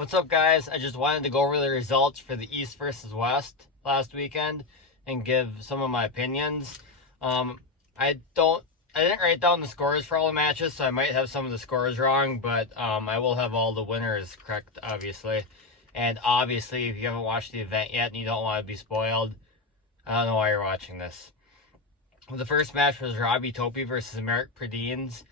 What's up, guys? I just wanted to go over the results for the East versus West last weekend and give some of my opinions. I didn't write down the scores for all the matches, so I might have some of the scores wrong, but I will have all the winners correct, obviously. And obviously, if you haven't watched the event yet and you don't want to be spoiled, I don't know why you're watching this. The first match was Robbie Topi versus Americ Pradines.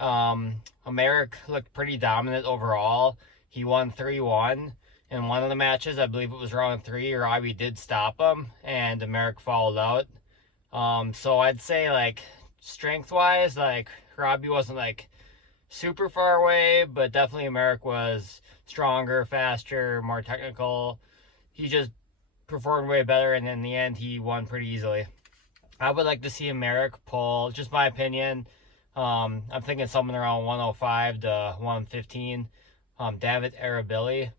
Americ looked pretty dominant overall. He won 3-1 in one of the matches. I believe it was round 3. Robbie did stop him, and Americ followed out. So I'd say, like, strength-wise, like, Robbie wasn't, like, super far away, but definitely Americ was stronger, faster, more technical. He just performed way better, and in the end, he won pretty easily. I would like to see Americ pull, just my opinion. I'm thinking something around 105 to 115. David Arabili,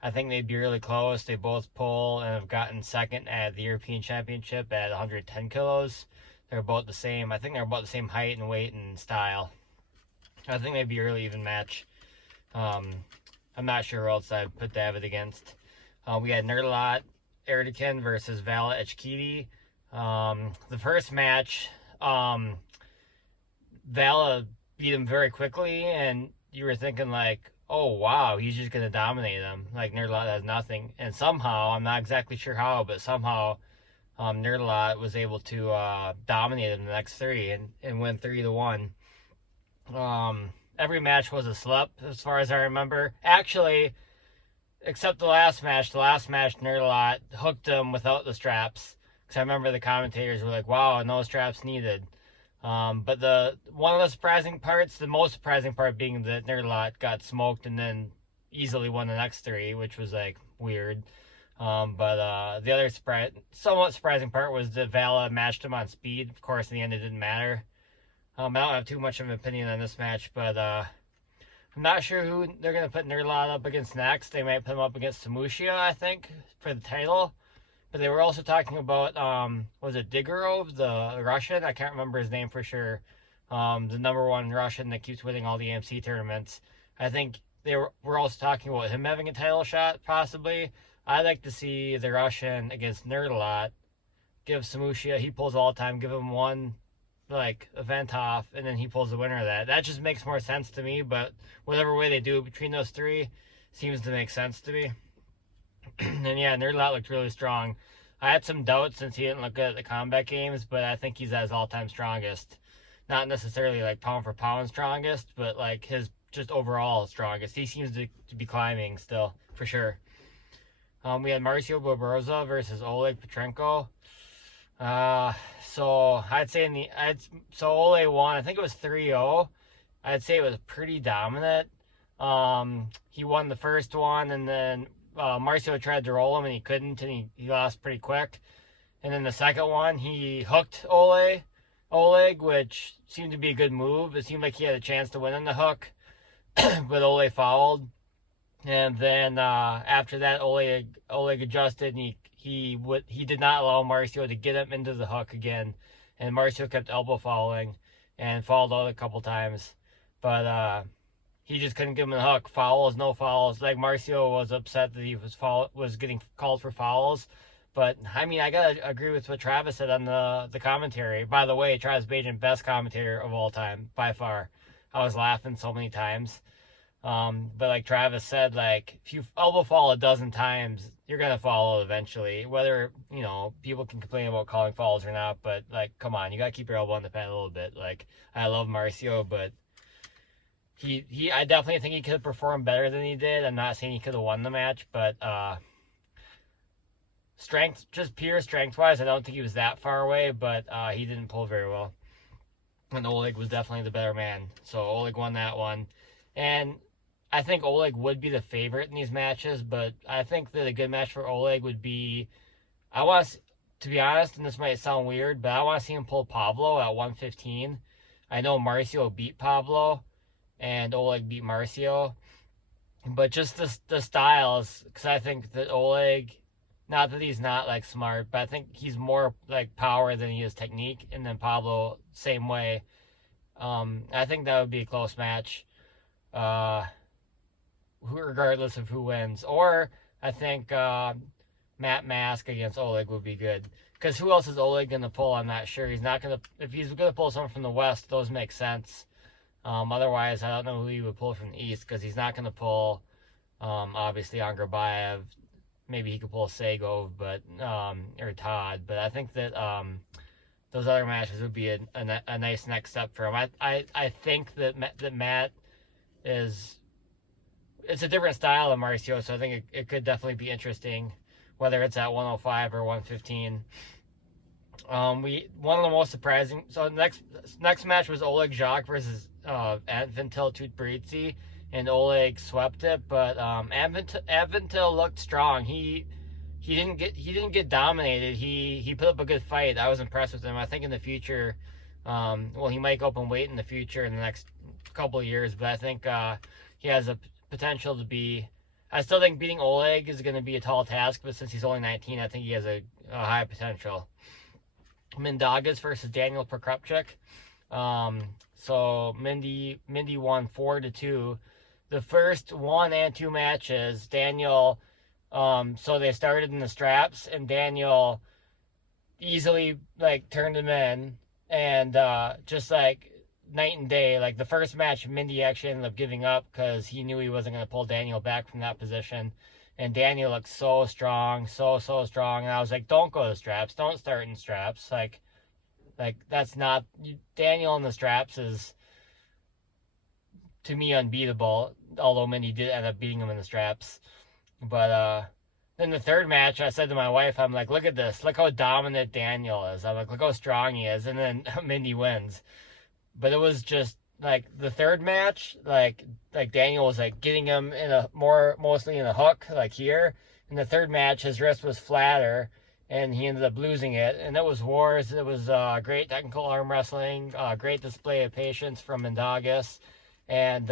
I think they'd be really close. They both pull and have gotten second at the European Championship at 110 kilos. They're both the same. I think they're about the same height and weight and style. I think they'd be a really even match. I'm not sure who else I'd put David against. We had nerot Adrien versus Vala Echkidi. The first match, Vala beat him very quickly, and you were thinking, like, oh, wow, he's just going to dominate him. Like, nerot has nothing. And somehow, I'm not exactly sure how, but somehow nerot was able to dominate him the next 3 and win 3-1. Every match was a slip, as far as I remember. Actually, except the last match. The last match, nerot hooked him without the straps. Because I remember the commentators were like, wow, no straps needed. But one of the surprising parts, the most surprising part being that nerot got smoked and then easily won the next 3, which was, like, weird. But the other somewhat surprising part was that Vala matched him on speed. Of course, in the end, it didn't matter. I don't have too much of an opinion on this match, but I'm not sure who they're going to put nerot up against next. They might put him up against Samushia, I think, for the title. But they were also talking about, was it Digorov, the Russian? I can't remember his name for sure. The #1 Russian that keeps winning all the AMC tournaments. I think they were also talking about him having a title shot, possibly. I'd like to see the Russian against nerot. Give Samushia, he pulls all the time, give him one, like, event off, and then he pulls the winner of that. That just makes more sense to me, but whatever way they do it between those 3 seems to make sense to me. And yeah, nerot looked really strong. I had some doubts since he didn't look good at the combat games, but I think he's at his all-time strongest. Not necessarily, like, pound for pound strongest, but, like, his just overall strongest. He seems to be climbing still, for sure. We had Marcio Barboza versus Oleg Petrenko. So I'd say so Oleg won. I think it was 3-0. I'd say it was pretty dominant. He won the first one, and then Marcio tried to roll him and he couldn't, and he lost pretty quick. And then the second one, he hooked Oleg, which seemed to be a good move. It seemed like he had a chance to win on the hook, but Oleg fouled. And then after that, Oleg adjusted, and he did not allow Marcio to get him into the hook again. And Marcio kept elbow fouling and fouled out a couple times. But he just couldn't give him the hook. Fouls, no fouls. Like, Marcio was upset that he was getting called for fouls. But, I mean, I got to agree with what Travis said on the commentary. By the way, Travis Bajan, best commentator of all time, by far. I was laughing so many times. But like Travis said, like, if you elbow fall a dozen times, you're going to follow eventually. Whether, people can complain about calling fouls or not, but, like, come on, you got to keep your elbow on the pad a little bit. Like, I love Marcio, but I definitely think he could have performed better than he did. I'm not saying he could have won the match, but strength, just pure strength-wise, I don't think he was that far away, but he didn't pull very well. And Oleg was definitely the better man. So Oleg won that one. And I think Oleg would be the favorite in these matches, but I think that a good match for Oleg would be, to be honest, and this might sound weird, but I want to see him pull Pablo at 115. I know Marcio beat Pablo, and Oleg beat Marcio, but just the styles, because I think that Oleg, not that he's not, like, smart, but I think he's more, like, power than he is technique, and then Pablo, same way. I think that would be a close match. Who are regardless of who wins. Or I think Matt Mask against Oleg would be good. Because who else is Oleg going to pull? I'm not sure. He's not going to... If he's going to pull someone from the West, those make sense. Otherwise, I don't know who he would pull from the East, because he's not going to pull, obviously, Angrabayev. Maybe he could pull Sagov, but or Todd. But I think that those other matches would be a nice next step for him. I think that Matt is... It's a different style of Marcio, so I think it could definitely be interesting, whether it's at 105 or 115. One of the most surprising... So next match was Oleg Jacques versus Advintil Tutberidze, and Oleg swept it, but Advintil looked strong. He didn't get dominated. He put up a good fight. I was impressed with him. I think in the future, well, he might go up and weight in the future in the next couple of years, but I think he has a potential to be... I still think beating Oleg is going to be a tall task, but since he's only 19, I think he has a high potential. Mindagas versus Daniel Prokrupchuk. So Mindy won 4-2. The first 1 and 2 matches, Daniel, so they started in the straps, and Daniel easily, like, turned him in, and just, like, night and day. Like, the first match, Mindy actually ended up giving up because he knew he wasn't going to pull Daniel back from that position, and Daniel looked so strong, so strong, and I was like, don't go to straps, don't start in straps, like, that's not... Daniel in the straps is, to me, unbeatable, although Mindy did end up beating him in the straps. But then the third match, I said to my wife, I'm like, look at this, look how dominant Daniel is. I'm like, look how strong he is, and then Mindy wins. But it was just, like, the third match, like Daniel was, like, getting him in mostly in a hook, like here. In the third match, his wrist was flatter, and he ended up losing it. And it was wars. It was great technical arm wrestling, great display of patience from Mindagas. And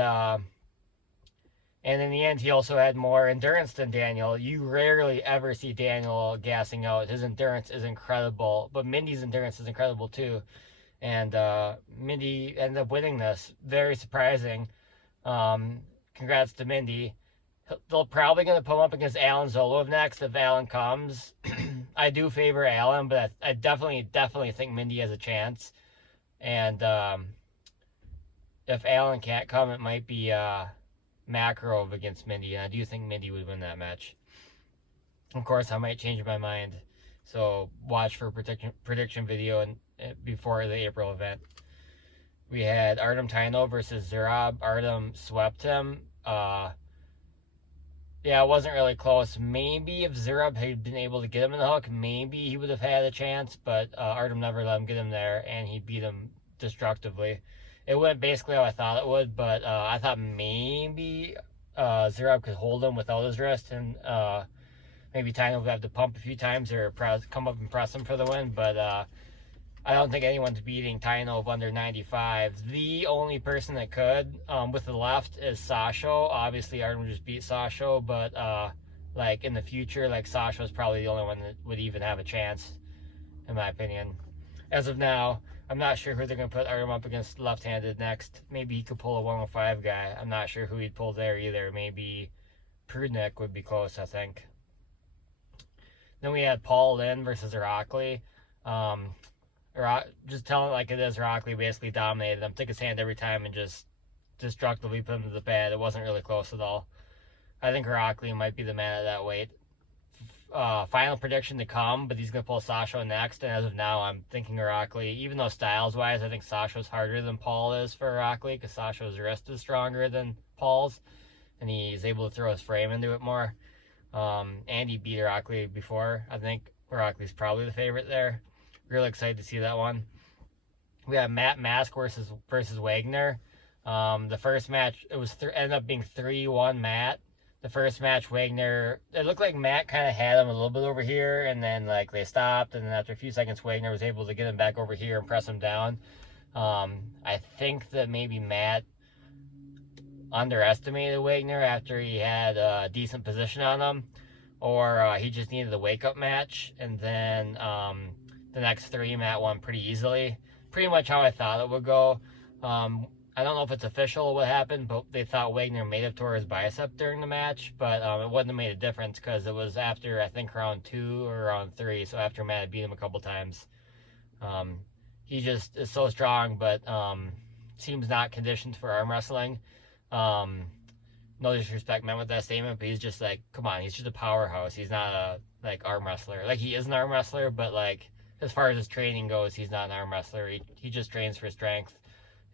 in the end, he also had more endurance than Daniel. You rarely ever see Daniel gassing out. His endurance is incredible, but Mindy's endurance is incredible too. And Mindy ended up winning this. Very surprising. Congrats to Mindy. They're probably going to put him up against Aljan Zolov next if Aljan comes. I do favor Aljan, but I definitely think Mindy has a chance. And if Aljan can't come, it might be Makarov against Mindy, and I do think Mindy would win that match. Of course, I might change my mind, so watch for prediction video before the April event. We had Artem Taino versus Zurab. Artem swept him. Yeah, it wasn't really close. Maybe if Zurab had been able to get him in the hook, maybe he would have had a chance, but Artem never let him get him there, and he beat him destructively. It went basically how I thought it would, but I thought maybe Zurab could hold him without his wrist, and maybe Taino would have to pump a few times or come up and press him for the win, but I don't think anyone's beating Taino under 95. The only person that could, with the left, is Sasho. Obviously, Artem just beat Sasho, but like in the future, like Sasho's probably the only one that would even have a chance, in my opinion. As of now, I'm not sure who they're going to put Artem up against left-handed next. Maybe he could pull a 105 guy. I'm not sure who he'd pull there either. Maybe Prudnik would be close, I think. Then we had Paul Lynn versus Irakli. Just telling it like it is, Irakli basically dominated him, took his hand every time and just destructively put him to the pad. It wasn't really close at all. I think Irakli might be the man at that weight. Final prediction to come, but he's going to pull Sasho next, and as of now, I'm thinking Irakli. Even though styles-wise, I think Sasho's harder than Paul is for Irakli, because Sasho's wrist is stronger than Paul's, and he's able to throw his frame into it more. And he beat Irakli before. I think Irakli's probably the favorite there. Really excited to see that one. We have Matt Mask versus Wagner. The first match, it was ended up being 3-1 Matt. The first match, Wagner, it looked like Matt kind of had him a little bit over here, and then like they stopped, and then after a few seconds, Wagner was able to get him back over here and press him down. I think that maybe Matt underestimated Wagner after he had a decent position on him, or he just needed a wake-up match, and then the next three Matt won pretty easily. Pretty much how I thought it would go. I don't know if it's official what happened, but they thought Wagner may have tore his bicep during the match, but it wouldn't have made a difference because it was after, I think, round 2 or round 3, so after Matt had beat him a couple times. He just is so strong, but seems not conditioned for arm wrestling. No disrespect meant with that statement, but he's just like, come on, he's just a powerhouse. He's not a like arm wrestler. Like, he is an arm wrestler, but like as far as his training goes, he's not an arm wrestler. He just trains for strength,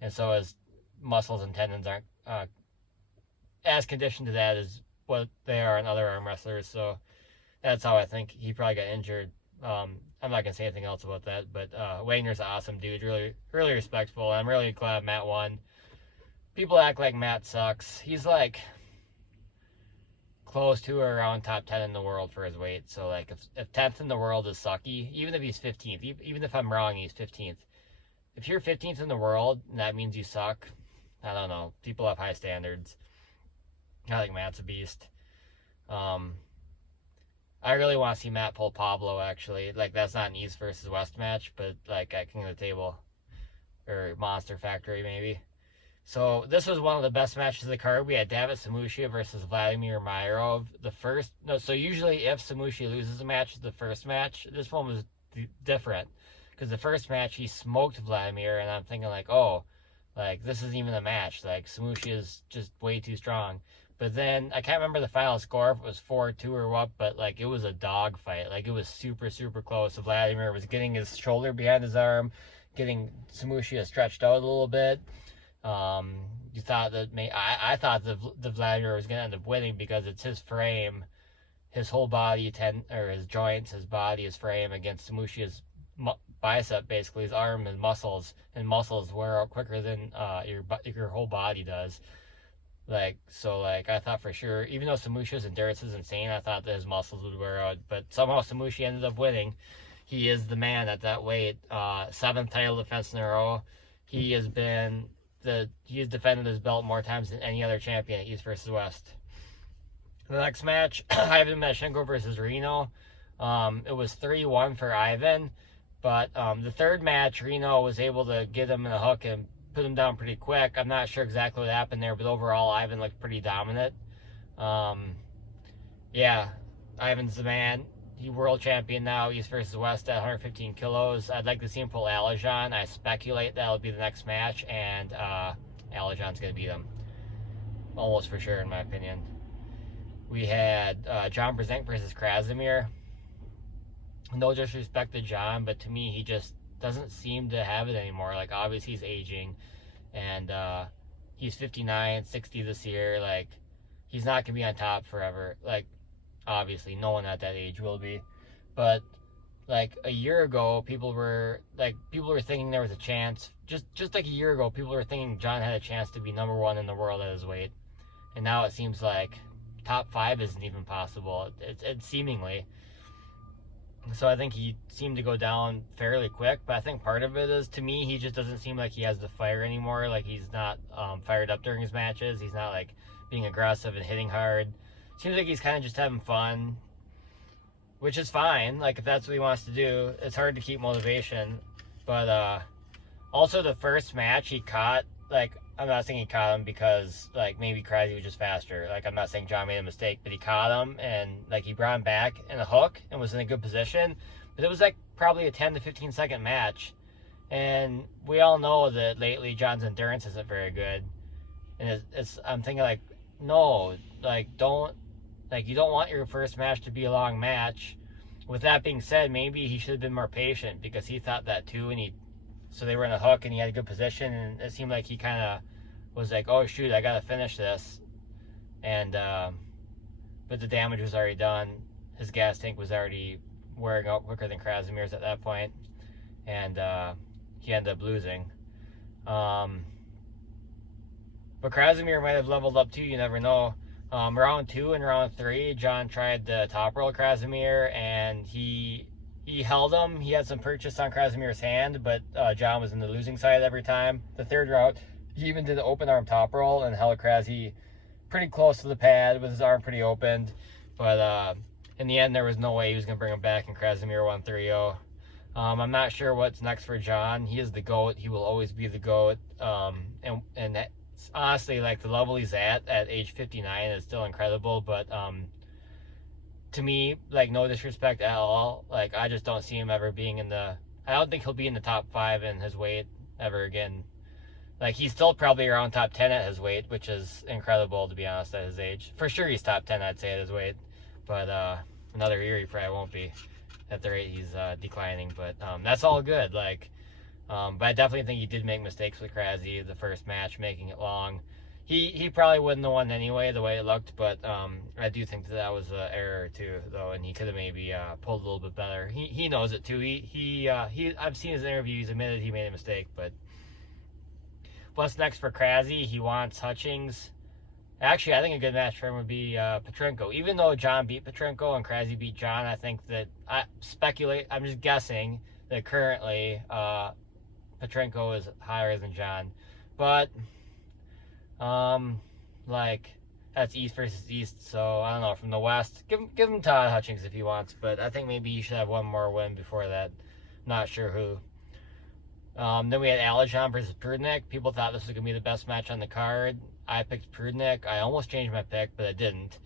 and so his muscles and tendons aren't as conditioned to that as what they are in other arm wrestlers. So that's how I think he probably got injured. I'm not gonna say anything else about that, but Wagner's an awesome dude, really, really respectful. I'm really glad Matt won. People act like Matt sucks. He's like close to or around top 10 in the world for his weight. So like if 10th in the world is sucky, even if he's 15th, even if I'm wrong, he's 15th. If you're 15th in the world and that means you suck, I don't know. People have high standards. I think Matt's a beast. I really want to see Matt pull Pablo, actually. Like, that's not an East versus West match, but like at King of the Table or Monster Factory maybe. So this was one of the best matches of the card. We had David Samushia versus Vladimir Miro. So usually if Samushia loses a match, the first match, this one was different. Because the first match, he smoked Vladimir, and I'm thinking like, oh, like, this isn't even a match. Like, Samushia is just way too strong. But then, I can't remember the final score, if it was 4-2 or what, but, like, it was a dog fight. Like, it was super, super close. So Vladimir was getting his shoulder behind his arm, getting Samushia stretched out a little bit. You thought that I thought the Vladimir was going to end up winning because it's his frame, his whole body, or his joints, his body, his frame against Samushia's bicep, basically his arm and muscles wear out quicker than your whole body does. Like, so like I thought for sure, even though Samushia's endurance is insane, I thought that his muscles would wear out, but somehow Samushia ended up winning. He is the man at that weight. 7th title defense in a row. He has defended his belt more times than any other champion at East versus West. The next match, Ivan Mashenko versus Reno. It was 3-1 for Ivan, but the third match, Reno was able to get him in a hook and put him down pretty quick. I'm not sure exactly what happened there, but overall, Ivan looked pretty dominant. Yeah, Ivan's the man. He's world champion now, East versus West at 115 kilos. I'd like to see him pull Aljan. I speculate that'll be the next match, and Aljan's going to beat him. Almost for sure, in my opinion. We had John Brzenk versus Krasimir. No disrespect to John, but to me, he just doesn't seem to have it anymore. Like, obviously, he's aging, and he's 59, 60 this year. Like, he's not going to be on top forever. Like, obviously, no one at that age will be. But, like, a year ago, people were thinking there was a chance. Just like a year ago, people were thinking John had a chance to be #1 in the world at his weight. And now it seems like top 5 isn't even possible. It's seemingly. So I think he seemed to go down fairly quick, but I think part of it is, to me, he just doesn't seem like he has the fire anymore. Like, he's not fired up during his matches. He's not, like, being aggressive and hitting hard. Seems like he's kind of just having fun, which is fine. Like, if that's what he wants to do, it's hard to keep motivation. But also the first match he caught, like, I'm not saying he caught him because, like, maybe Krasi was just faster. Like, I'm not saying John made a mistake, but he caught him, and, like, he brought him back in a hook and was in a good position. But it was, like, probably a 10 to 15 second match. And we all know that lately John's endurance isn't very good. And I'm thinking, like, no, like, you don't want your first match to be a long match. With that being said, maybe he should have been more patient, because he thought that too, and so they were in a hook and he had a good position, and it seemed like he kind of was like, oh shoot, I gotta finish this. And but the damage was already done. His gas tank was already wearing out quicker than Krasimir's at that point, and he ended up losing. But Krasimir might have leveled up too, you never know. Round 2 and round 3, John tried the top roll Krasimir, and he held him. He had some purchase on Krasimir's hand, but John was in the losing side every time. The third round, he even did an open arm top roll and held Krasi pretty close to the pad with his arm pretty opened. But in the end, there was no way he was going to bring him back, and Krasimir won 3-0. I'm not sure what's next for John. He is the GOAT. He will always be the GOAT. And that's, honestly, like, the level he's at age 59 is still incredible. But to me, like, no disrespect at all. Like, I just don't see him ever being in the... I don't think he'll be in the top 5 in his weight ever again. Like, he's still probably around top 10 at his weight, which is incredible, to be honest, at his age. For sure he's top 10, I'd say, at his weight. But another year he probably won't be at the rate he's declining. But that's all good. Like, but I definitely think he did make mistakes with Krasny the first match, making it long. He probably wouldn't have won anyway, the way it looked. But I do think that was an error, too, though. And he could have maybe pulled a little bit better. He knows it, too. I've seen his interview. He's admitted he made a mistake, but... What's next for Krasny? He wants Hutchings. Actually, I think a good match for him would be Petrenko. Even though John beat Petrenko and Krasny beat John, I think that... I'm just guessing that currently Petrenko is higher than John. But, like, that's East versus East, so I don't know. From the West, give him Todd Hutchings if he wants, but I think maybe he should have one more win before that. Not sure who. Then we had Aljan versus Prudnik. People thought this was going to be the best match on the card. I picked Prudnik. I almost changed my pick, but I didn't.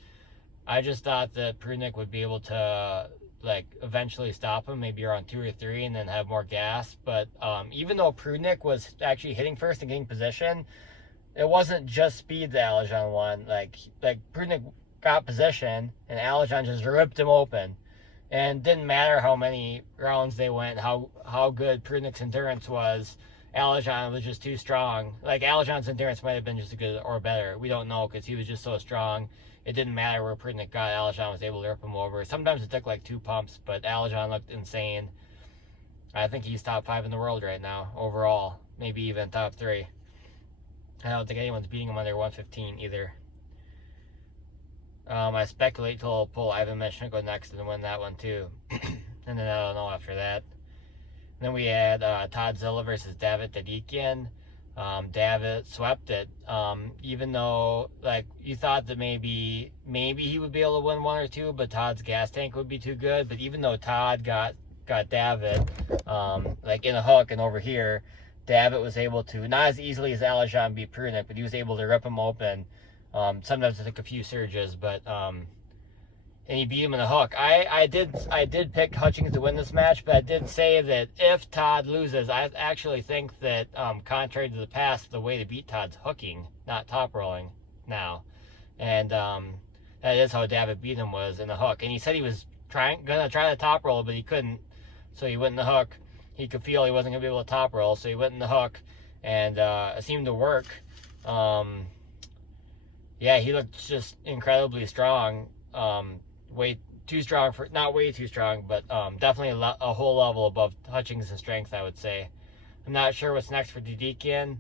I just thought that Prudnik would be able to, like, eventually stop him, maybe around 2 or 3, and then have more gas. But even though Prudnik was actually hitting first and getting position, it wasn't just speed that Aljan won. Like Prudnik got position, and Aljan just ripped him open. And didn't matter how many rounds they went, how good Prudnik's endurance was. Aljan was just too strong. Like, Aljan's endurance might have been just as good or better. We don't know because he was just so strong. It didn't matter where Prudnik got. Aljan was able to rip him over. Sometimes it took like 2 pumps, but Aljan looked insane. I think he's top 5 in the world right now, overall. Maybe even top 3. I don't think anyone's beating him under 115 either. I speculate he'll pull Ivan Meshchenko next and win that one too. And then I don't know after that. And then we had Todd Zilla versus David Dadikian. David swept it. Even though, like, you thought that maybe he would be able to win 1 or 2, but Todd's gas tank would be too good. But even though Todd got David like in a hook and over here, David was able to, not as easily as Aljan beat Prudnik, but he was able to rip him open. Sometimes it took a few surges, but and he beat him in the hook. I did pick Hutchings to win this match, but I did say that if Todd loses, I actually think that contrary to the past, the way to beat Todd's hooking, not top rolling now, and that is how David beat him, was in the hook. And he said he was gonna try the top roll, but he couldn't, so he went in the hook. He could feel he wasn't gonna be able to top roll, so he went in the hook, and it seemed to work. Yeah, he looked just incredibly strong. Way too strong for, not way too strong, but definitely a whole level above Hutchings in strength, I would say. I'm not sure what's next for Dadikian.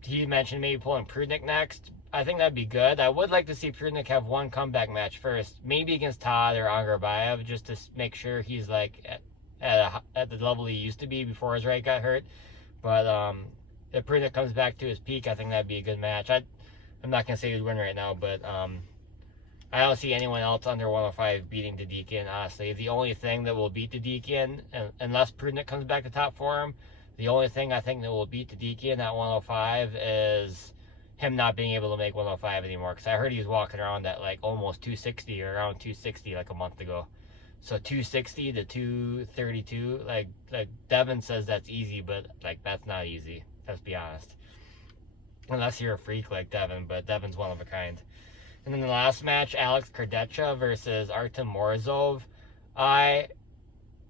He mentioned maybe pulling Prudnik next. I think that'd be good. I would like to see Prudnik have one comeback match first, maybe against Todd or Angarbayev, just to make sure he's like at the level he used to be before his right got hurt. But if Prudnik comes back to his peak, I think that'd be a good match. I'm not gonna say he'd win right now, but I don't see anyone else under 105 beating Dadikian, honestly. The only thing that will beat Dadikian, unless Prudnik comes back to top form, the only thing I think that will beat Dadikian at 105 is him not being able to make 105 anymore. Because I heard he was walking around at like almost 260 or around 260 like a month ago. So 260 to 232, like Devin says that's easy, but like that's not easy. Let's be honest. Unless you're a freak like Devin, but Devin's one of a kind. And then the last match, Alex Kardecha versus Artem Morozov. I'm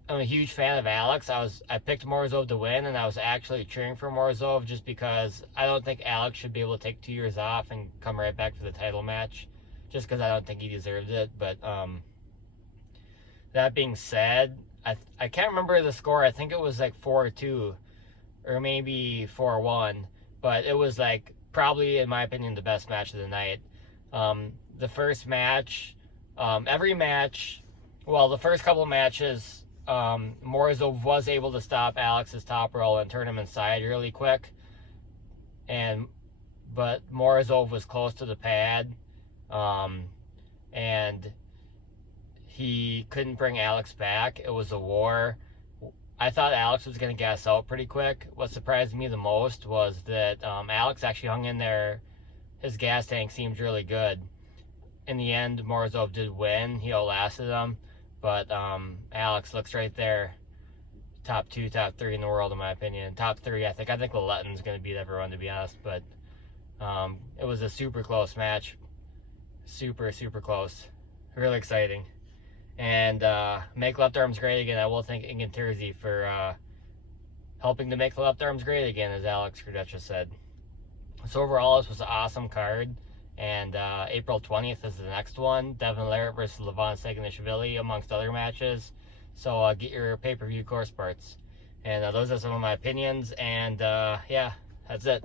a huge fan of Alex. I picked Morozov to win, and I was actually cheering for Morozov just because I don't think Alex should be able to take 2 years off and come right back for the title match, just because I don't think he deserved it. But that being said, I can't remember the score. I think it was like 4-2 or maybe 4-1, but it was like probably, in my opinion, the best match of the night. The first match, every match, well, the first couple matches, Morozov was able to stop Alex's top roll and turn him inside really quick, but Morozov was close to the pad, and he couldn't bring Alex back. It was a war. I thought Alex was going to gas out pretty quick. What surprised me the most was that Alex actually hung in there. His gas tank seemed really good. In the end, Morozov did win. He outlasted him. But Alex looks right there. Top 2, top 3 in the world, in my opinion. Top 3, I think. I think Leletton's going to beat everyone, to be honest. But it was a super close match. Super, super close. Really exciting. And make left arms great again. I will thank Ingen Terzi for helping to make the left arms great again, as Alex Kardeccia said. So overall, this was an awesome card. And April 20th is the next one. Devin Larratt versus Levon Seganishvili, amongst other matches. So get your pay-per-view course parts. And those are some of my opinions. And yeah, that's it.